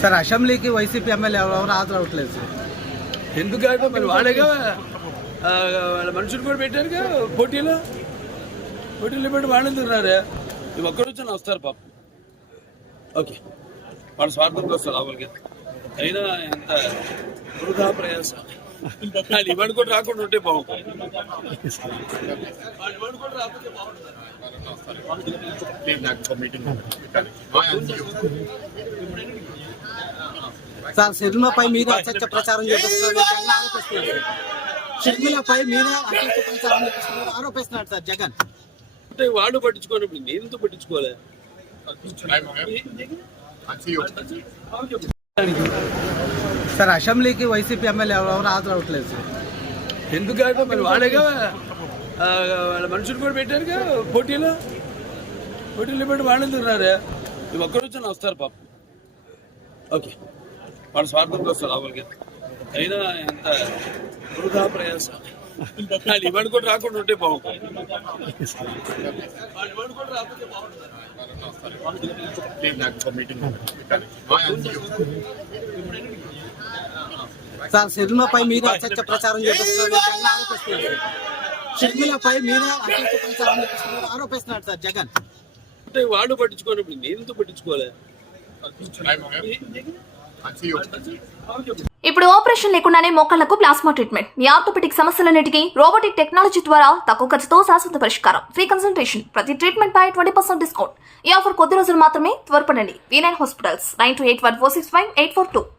Sir అసెంబ్లీకి YCP MLA ఎవరు హాజరవట్లేదు sir. ఎందుకంటే మరి వాళ్ళేగా వాళ్ళ మనుషులు కూడా పెట్టారుగా పోటీలో పెట్టి వాళ్ళు ఎందుకున్నారే ఇవి ఒక్కడొచ్చిన వస్తారు పాపం. ఓకే వాళ్ళ స్వార్థంలో వస్తారు లోపలికి. అయినా ఎంత వృధా ప్రయాసం. వాళ్ళు ఇవాడు కూడా రాకుండా ఉంటే బాగుంటుంది. వాళ్ళు ఇవాడు కూడా రాకపోతే బాగుంటుంది. సార్ షర్మిలపై మీద అసత్య ప్రచారం చేస్తున్నారు జగన్ ఆరోపిస్తున్నారు. షర్మిలపై మీద అసత్య ప్రచారం చేస్తున్నారు ఆరోపిస్తున్నాడు సార్ జగన్. అంటే వాడు పట్టించుకోనప్పుడు నేను పట్టించుకోలే. సార్ అసెంబ్లీకి వైసీపీ ఎమ్మెల్యే ఎవరు హాజరవట్లేదు సార్. ఎందుకంటే మరి వాళ్ళేగా వాళ్ళ మనుషులు కూడా పెట్టారుగా పోటీలో పెట్టి వాళ్ళు ఎందుకున్నారే ఇవి ఒక్కడొచ్చిన వస్తారు పాపం. ఓకే వాళ్ళ స్వార్థంలో వస్తారు లోపలికి. అయినా ఎంత వృధా ప్రయాసం. వాళ్ళు ఇవాడు కూడా రాకుండా ఉంటే బాగుంటుంది. వాళ్ళు ఇవాడు కూడా రాకపోతే బాగుంటుంది. సార్ షర్మిలపై మీద అసత్య ప్రచారం చేస్తున్నారు జగన్ ఆరోపిస్తున్నారు. షర్మిలపై మీద అసత్య ప్రచారం చేస్తున్నారు ఆరోపిస్తున్నాడు సార్ జగన్. అంటే వాడు పట్టించుకోనప్పుడు నేను పట్టించుకోలే. ఇప్పుడు ఆపరేషన్ లేకుండానే మోకాళ్లకు ప్లాస్మా ట్రీట్మెంట్. మీ ఆర్థోపెటిక్ సమస్యలన్నిటికీ రోబోటిక్ టెక్నాలజీ ద్వారా తక్కువ ఖర్చుతో శాశ్వత పరిష్కారం. Free consultation. ప్రతి ట్రీట్మెంట్ పై 20% డిస్కౌంట్. ఈ ఆఫర్ కొద్ది రోజులు మాత్రమే. త్వరపడండి. V9 hospitals 9281465842.